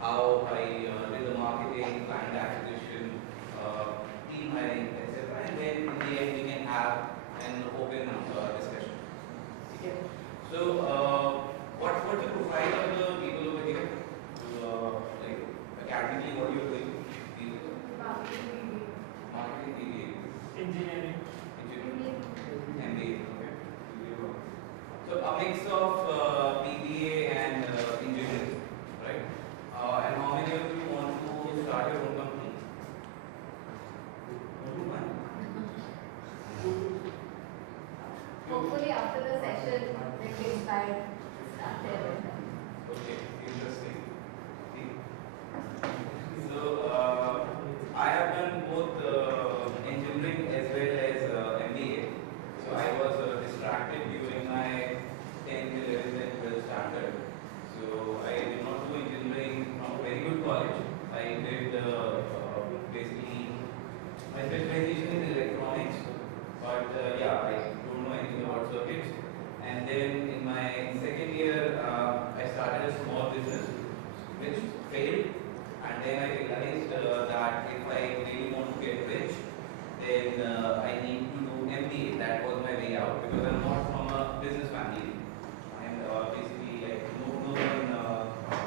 how I did the marketing, client acquisition, team hiring, etc. And then in the end we can have an open discussion. Okay. So what's the profile of the people over here? Like academically, what you're doing? Marketing, BBA. Engineering. MBA. Okay. So a mix of BBA and engineering, right? And how many of you want to start your own company? Hopefully after the session, they will inspired to start their own company. Okay, interesting. So I have done both engineering as well as MBA. So I was distracted during my 10th, 11th and 12th standard. So I did not do engineering from a very good college. I did basically my specialization in electronics, but yeah, I don't know anything about circuits. And then in my second year, I started a small business which failed. And then I realized that if I really want to get rich, then I need to do MBA. That was my way out because I'm not from a business family. I'm basically like no one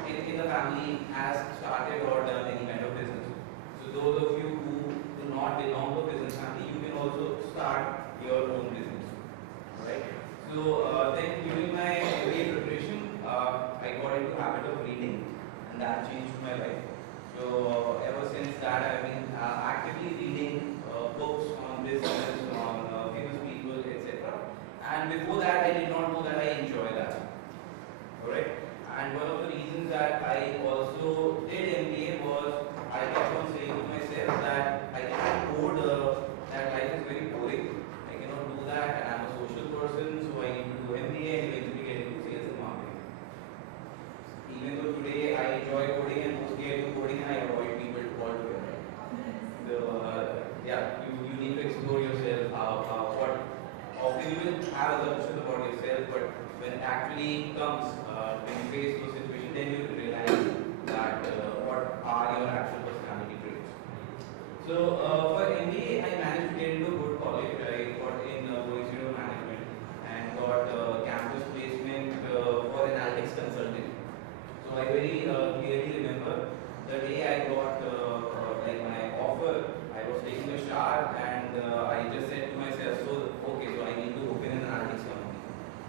in the family has started or done any kind of business. So those of you who do not belong to a business family, you can also start your own business. Right? So then during my MBA preparation, I got into habit of reading, and that changed my life. So ever since that, I've been actively reading books on business, on famous people, etc. And before that, I did not know that I enjoy that. Alright? And one of the reasons that I also did MBA was I kept on saying to myself that I cannot code, that life is very boring. I cannot do that, and I'm a social person, so I need to do MBA and eventually get into sales and marketing. Even though today I enjoy coding and mostly I do coding and I avoid people altogether. So yeah, you need to explore yourself. What often you will have assumptions about yourself, but when it actually comes, when you face those situations, then you will realize that what are your actual personality traits. So for MBA, I managed to get into a good college. I got in Institute of Management and got campus placement for analytics consulting. So I very clearly remember the day I got like my offer. I was taking a shower and I just said to myself, so okay, so I need to open an analytics company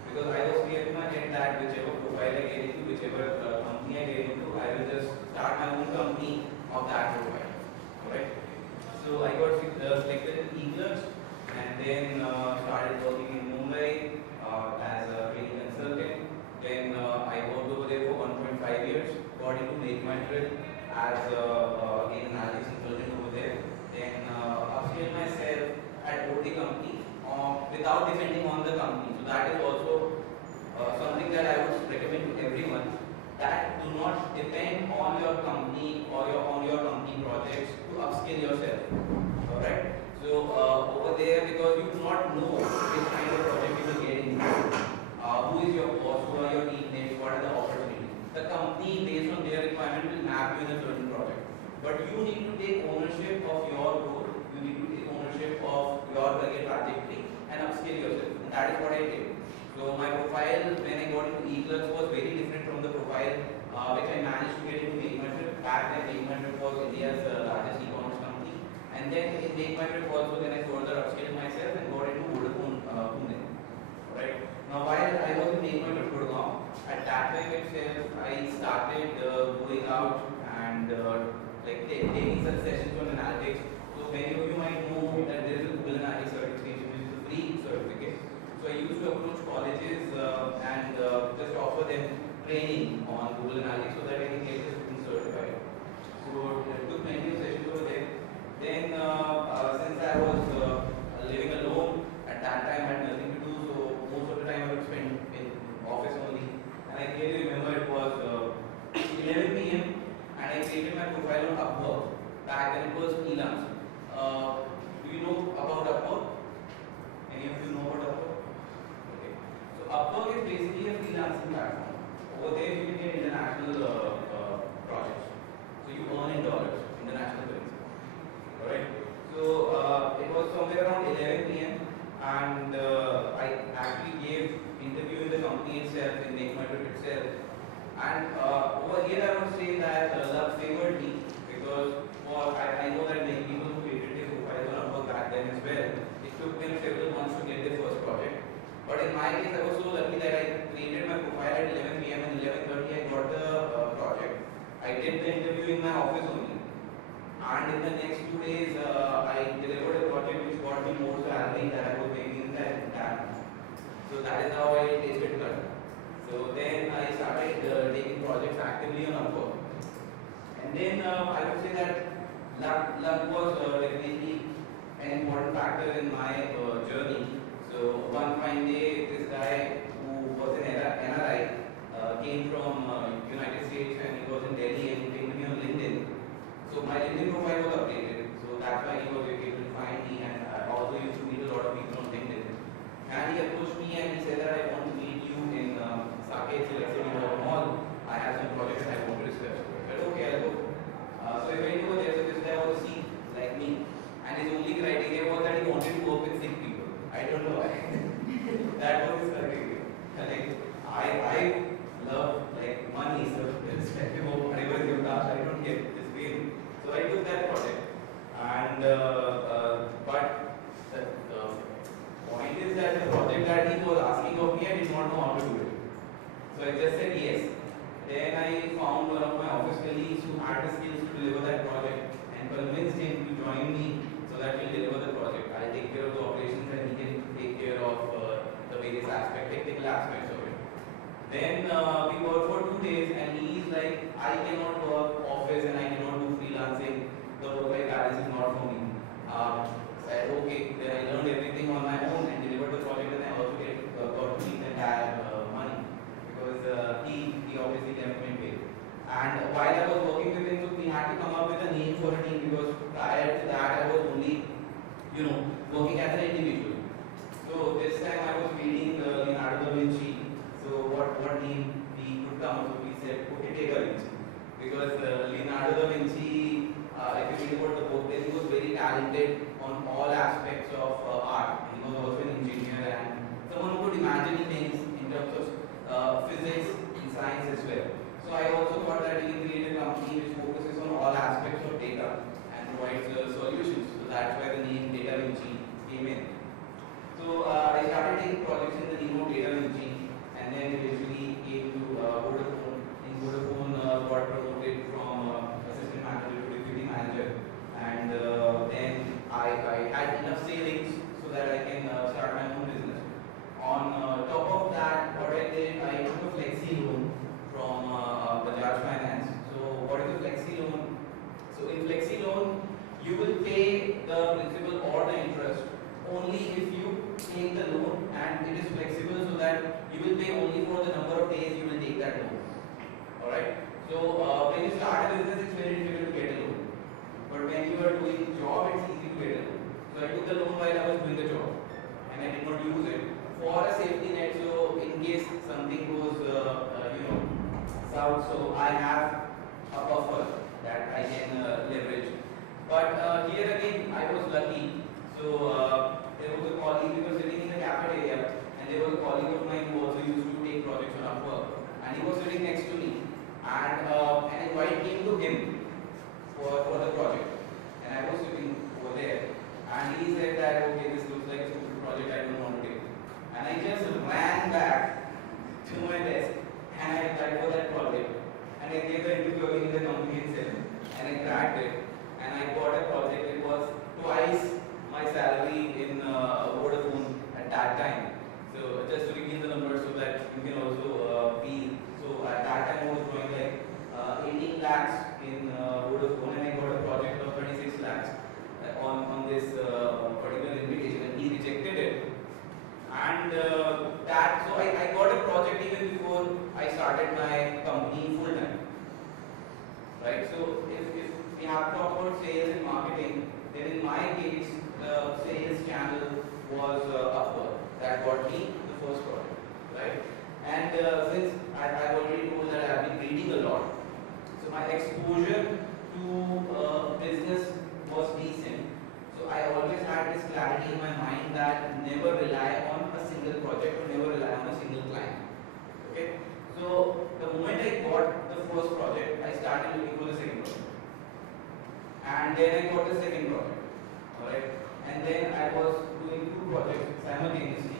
because I was clear in my head that whichever profile I get into, whichever company I get into, I will just start my own company of that profile. Alright. So I got selected in e-clerks and then started working in Mumbai as a training consultant. Then I worked over there for 1.5 years, got into Make My Trip as again an analytics consultant over there. Then upskilled myself at both the company without depending on the company. So that is also something that I would recommend to everyone, that do not depend on your company or on your company projects to upskill yourself. Alright? So over there, because you do not know which kind of project you will get into. Who is your boss, who are your teammates, what are the opportunities. The company, based on their requirement, will map you in a certain project. But you need to take ownership of your growth, you need to take ownership of your career trajectory and upskill yourself. And that is what I did. So my profile when I got into e-clerks was very different from the profile which I managed to get into Make My Trip. Back then Make My Trip was India's largest e-commerce company. And then in Make My Trip also then I further upskilled myself and got into Vodafone Pune. Right? Now while I was in Make My Trip Gurgaon, at that time itself I started going out and like taking such sessions on analytics. So many of you might know that there is a Google Analytics certification, which is a free certificate. So I used to approach colleges and just offer them training on Google Analytics so that I can get the students certified. So I took many sessions over there. Then since I was living alone at that time, I had nothing to do, so most of the time I would spend in office only. And I clearly remember it was 11 p.m. and I created my profile on Upwork. Back then it was freelancer. Do you know about Upwork? Any of you know about Upwork? Okay. So Upwork is basically a freelancing platform. Over there you can get international projects. did the interview in my office only. And in the next 2 days, I delivered a project which got me more salary that I was making in that time. So that is how I tasted cut. So then I started taking projects actively on Upwork. And then I would say that luck was definitely an important factor in my journey. So one fine day, this guy who was an NRI came from United States and he was in Delhi and he came to me on LinkedIn. So my LinkedIn profile was updated. So that's why he was able to find me, and I also used to meet a lot of people on LinkedIn. And he approached me and he said that I want to meet you in Saket Select City Mall. I have some projects that I want to discuss. I said, okay, I'll go. So I went over there. So this guy was a Sikh like me. And his only criteria was that he wanted to work with Sikh people. I don't know why. That was his criteria. Like, I love like money, so irrespective of whatever is your task, I don't get this game. So I took that project. And but the point is that the project that he was asking of me, I did not know how to do it. So I just said yes. Then I found one of my office colleagues who had the skills to deliver that project and convinced him to join me so that we'll deliver the project. I'll take care of the operations and he can take care of the various technical aspects of it. Then we worked for 2 days and he is like, I cannot work office and I cannot do freelancing. The work-life balance is not for me. Said okay, then I learned everything on my own and delivered the project, and I also got to keep the entire money because he obviously left me paid. And while I was working with him, so we had to come up with a name for a team because prior to that I was only, working as an individual. So this time I was reading Leonardo da Vinci. So what name we could come? So we said Putitega Vinci because Leonardo da Vinci, if you read about the book, then he was very talented on all aspects of art. He was also an engineer and someone who could imagine things in terms of physics and science as well. So I also thought that we can create a company which focuses on all aspects of data and provides solutions. So that's why the name DataVinci came in. So I started taking projects in the name of DataVinci, and then eventually came to Vodafone. In Vodafone, got promoted from assistant manager to deputy manager, and then I had enough savings so that I can start my own business. On top of that, what I did, I took a flexi loan from Bajaj Finance. So what is a flexi loan? So in flexi loan, you will pay the principal or the interest only if you take the loan, and it is flexible so that you will pay only for the number of days you will take that loan. Alright? So when you start a business, it's very difficult to get a loan. But when you are doing job, it's easy to get a loan. So I took the loan while I was doing the job, and I did not use it for a safety net. So in case something goes, south, so I have a buffer that I can leverage. But here again, I was lucky. So there was a colleague, we were sitting in the cafeteria, and there was a colleague of mine who also used to take projects on Upwork, and he was sitting next to me, and an invite came to him for the project, and I was sitting over there, and he said that okay, this looks like a stupid project, I don't want to take, and I just ran back to my desk and I applied for that project, and I gave the interview in the company itself, and I cracked it, and I got a project. It was twice my salary in Vodafone at that time. So just to give you the numbers so that you can also be. So at that time I was drawing like 18 lakhs in Vodafone, and I got a project of 36 lakhs on this particular invitation, and he rejected it. And so I got a project even before I started my company full time. Right? So if we have to talk about sales and marketing, then in my case, the sales channel was Upwork. That got me the first project, right? And since I've already told that I've been reading a lot, so my exposure to business was decent. So I always had this clarity in my mind that never rely on a single project or never rely on a single client. Okay? So the moment I got the first project, I started looking for the second project. And then I got the second project. Alright? And then I was doing 2 projects simultaneously.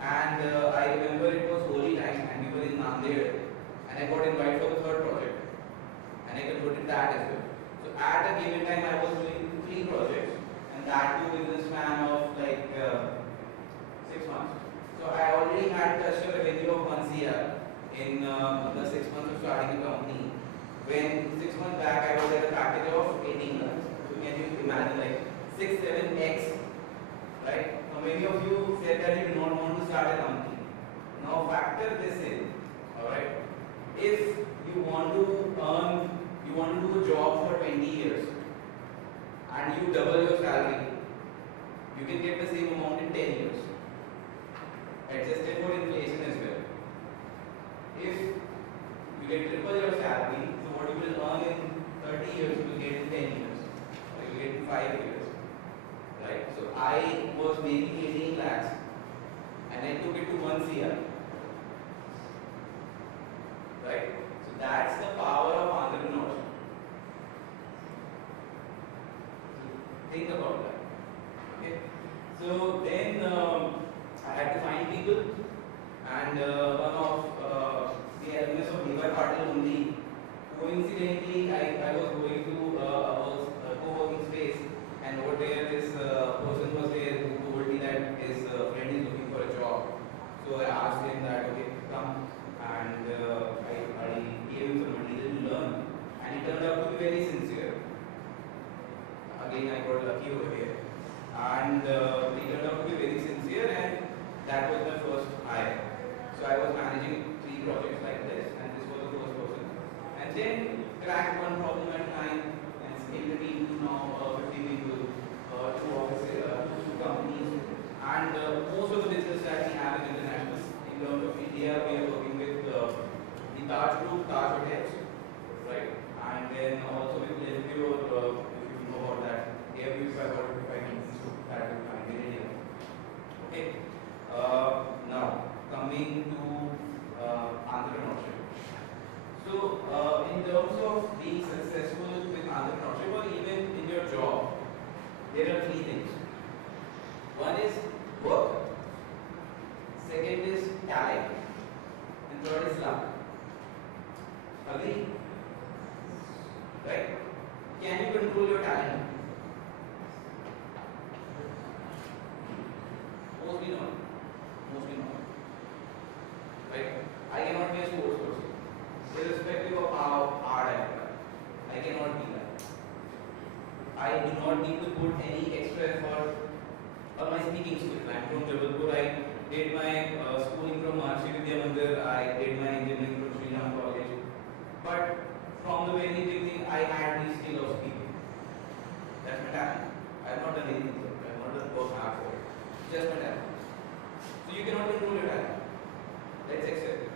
And I remember it was holy time and we were in Nanded. And I got invited for the third project. And I included that as well. So at a given time, I was doing 3 projects, and that too within the span of like 6 months. So I already had touched a revenue of 1 CR in the 6 months of starting the company. When 6 months back, I was at a package of 18 lakhs. So can you imagine, like 6-7x, right? Now many of you said that you do not want to start a company. Now factor this in, alright? If you want to do a job for 20 years and you double your salary, you can get the same amount in 10 years. Adjusted for inflation as well. If you get triple your salary, so what you will earn in 30 years, you will get in 10 years, or you will get in 5 years. Right? So I was making 18 lakhs and I took it to 1 CR. Right? So that's the power of entrepreneurship. Think about that. Okay? So then I had to find people, and one of the alumnus of DY Patil University, coincidentally I was going to a co-working space, and over there this person was there who told me that his friend is looking for a job. So I asked him that, okay, come, and I gave him some material to learn, and he turned out to be very sincere. Again, I got lucky over here, and he turned out to be very sincere, and that was my first hire. So I was managing 3 projects like this, and this was the first person. And then cracked one problem at a time, and scaled the team to now 50 people, 2 offices, 2 companies, and most of the business that we have is international. In terms of India, we are working with the Taj Group, Taj Hotels, right? And then also with ADYPU, if you know about that, ADYPU is about 55 minutes to that will find in India. Okay. Now coming to entrepreneurship. So in terms of being successful with entrepreneurship or even in your job, there are 3 things. One is work, second is talent, and third is luck. Agree? Right? Can you control your talent? Mostly not. Mostly not. Right? I cannot be a sports person. Irrespective of how hard I try, I cannot be that. I do not need to put any extra effort on my speaking skills. I am from Jabalpur. I did my schooling from Maharishi Vidya Mandir. I did my engineering from Sri Ram College. But from the very beginning, I had the skill of speaking. That's my talent. I have not done anything. I have not done work hard for it. Just my talent. So you cannot control your talent. Let's accept it.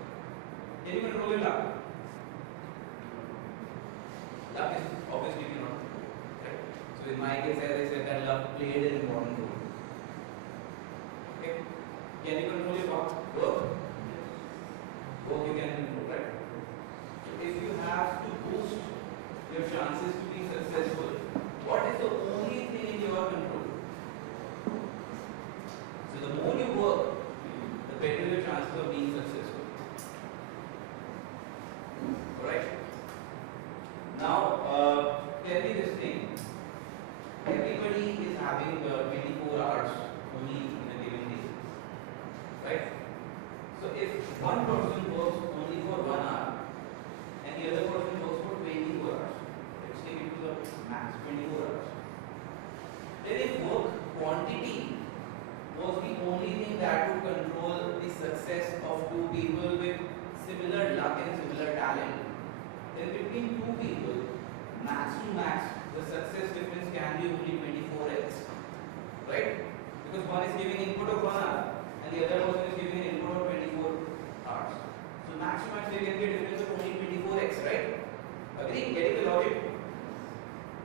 Can you control your luck? Luck is obviously cannot. Right? So in my case, as I said, that luck played an important role. Okay? Can you control your work? Work you can control, right? So if you have to boost your chances to be successful, what is the only thing in your control? So the more you work, the better your chances of being successful. Alright? Now, tell me this thing. Everybody is having 24 hours only in a given day. Right? So if one person works only for 1 hour and the other person works for 24 hours, let's take it to the max 24 hours. Then if work quantity was the only thing that would control the success of 2 people with similar luck and similar talent, then between 2 people, max to max, the success difference can be only 24x. Right? Because one is giving input of 1 hour and the other person is giving an input of 24 hours. So max to max they can get a difference of only 24x, right? Agree? Getting the logic?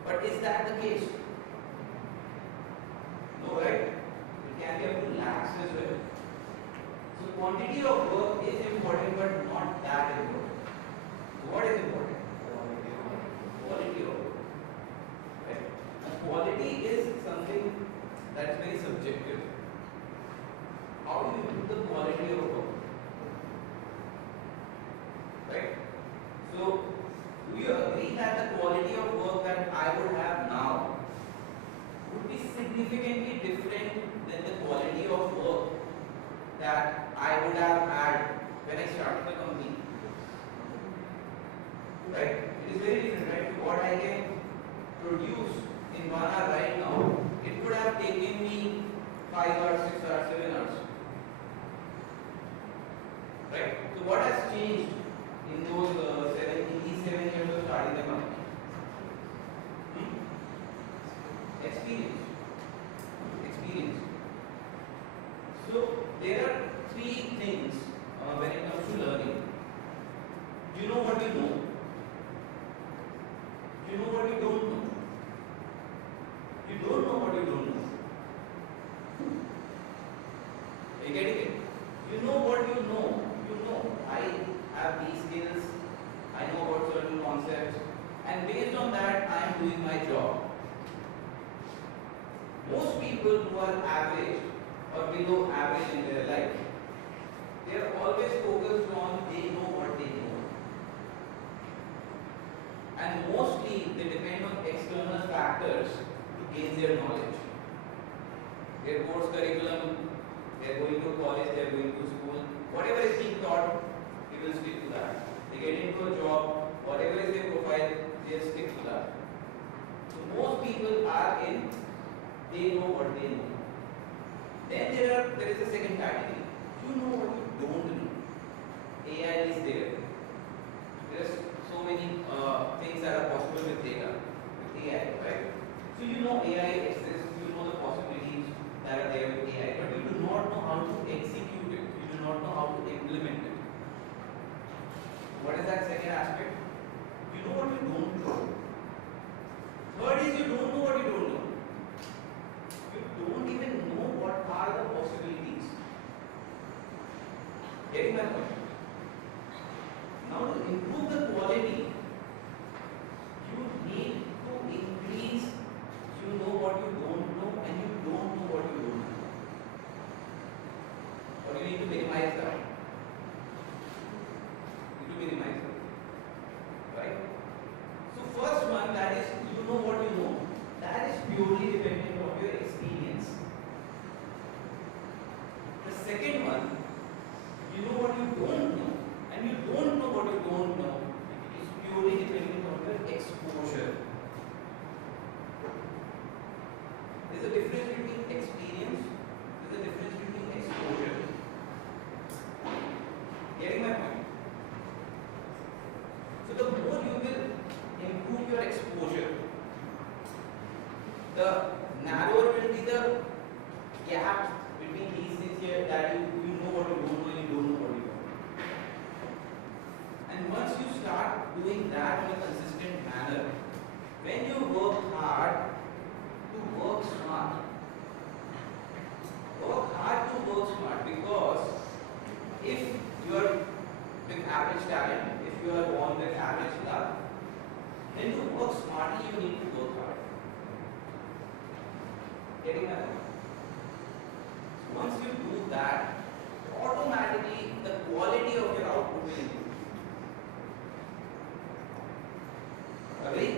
But is that the case? No, right? It can be up to lakhs as well. So quantity of work is important but not that important. So what is important? Quality of work. Right? And quality is something that's very subjective. How do you improve the quality of work? Right? So, do you agree believe that the quality of work that I would have now would be significantly different than the quality of work that I would have had when I started the company. Right? It is very different, right? What I can produce in 1 hour right now, it would have taken me 5 hours, 6 hours, 7 hours. Right? So what has changed in those 7 years of starting the company? Experience. Experience. So there are 3 things when it comes to learning. You know what you know. You know what you don't know. You don't know what you don't know. Are you getting it? You know what you know. You know, I have these skills, I know about certain concepts, and based on that, I am doing my job. Most people who are average or below average in their life, they are always focused on they know what they know. And mostly they depend on external factors to gain their knowledge. Their course curriculum, they are going to college, they are going to school, whatever is being taught, they will stick to that. They get into a job, whatever is their profile, they will stick to that. So most people are in, they know what they know. Then there is a second category. You know what you don't know. AI is there. There are so many things that are possible with data, with AI, right? So you know AI exists, you know the possibilities that are there with AI, but you do not know how to execute it. You do not know how to implement it. What is that second aspect? You know what you don't know. Third is you don't know what you don't know. You don't even know what are the possibilities. Getting my point? Now to improve the quality, you need to increase, you know what you don't know and you don't know what you don't know. Or you need to minimize that. You need to minimize that. Right? So first one, that is you know what you know. That is purely dependent on your experience. The second one, you know what you don't know, and you don't know what you don't know. It is purely dependent on your exposure. There is a difference between experience. There is a difference between exposure. Getting my point? So the more you will improve your exposure, the narrower will be the gap between these things here, that you know what you don't know and you don't know what you don't know. And once you start doing that in a consistent manner, when you work hard to work smart, because if you are with average talent, if you are born with average luck, then to work smartly you need to work hard. Getting that? So once you do that, automatically the quality of your output will improve. Agree?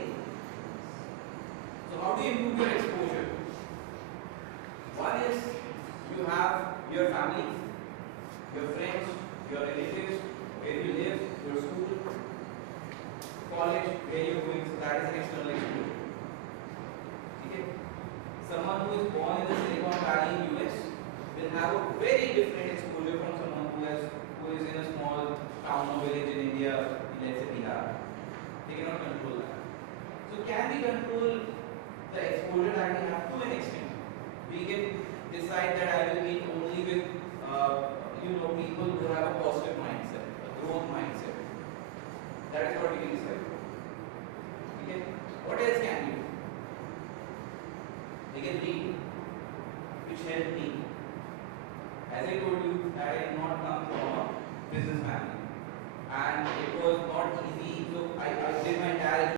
So how do you improve your exposure? One is you have your family, your friends, your relatives, where you live, your school, college, where you are going, so that is an external exposure. Okay? Someone who is born in the Silicon Valley in US will have a very different exposure from someone who is in a small town or village in India, in let's say Bihar. They cannot control that. So can we control the exposure that we have to an extent? We can decide that I will meet only with people who have a positive mindset, a growth mindset. That is what we can decide. Okay? What else can we do? We can read, which helped me. As I told you, that I did not come from a business family, and it was not easy. So I did my entire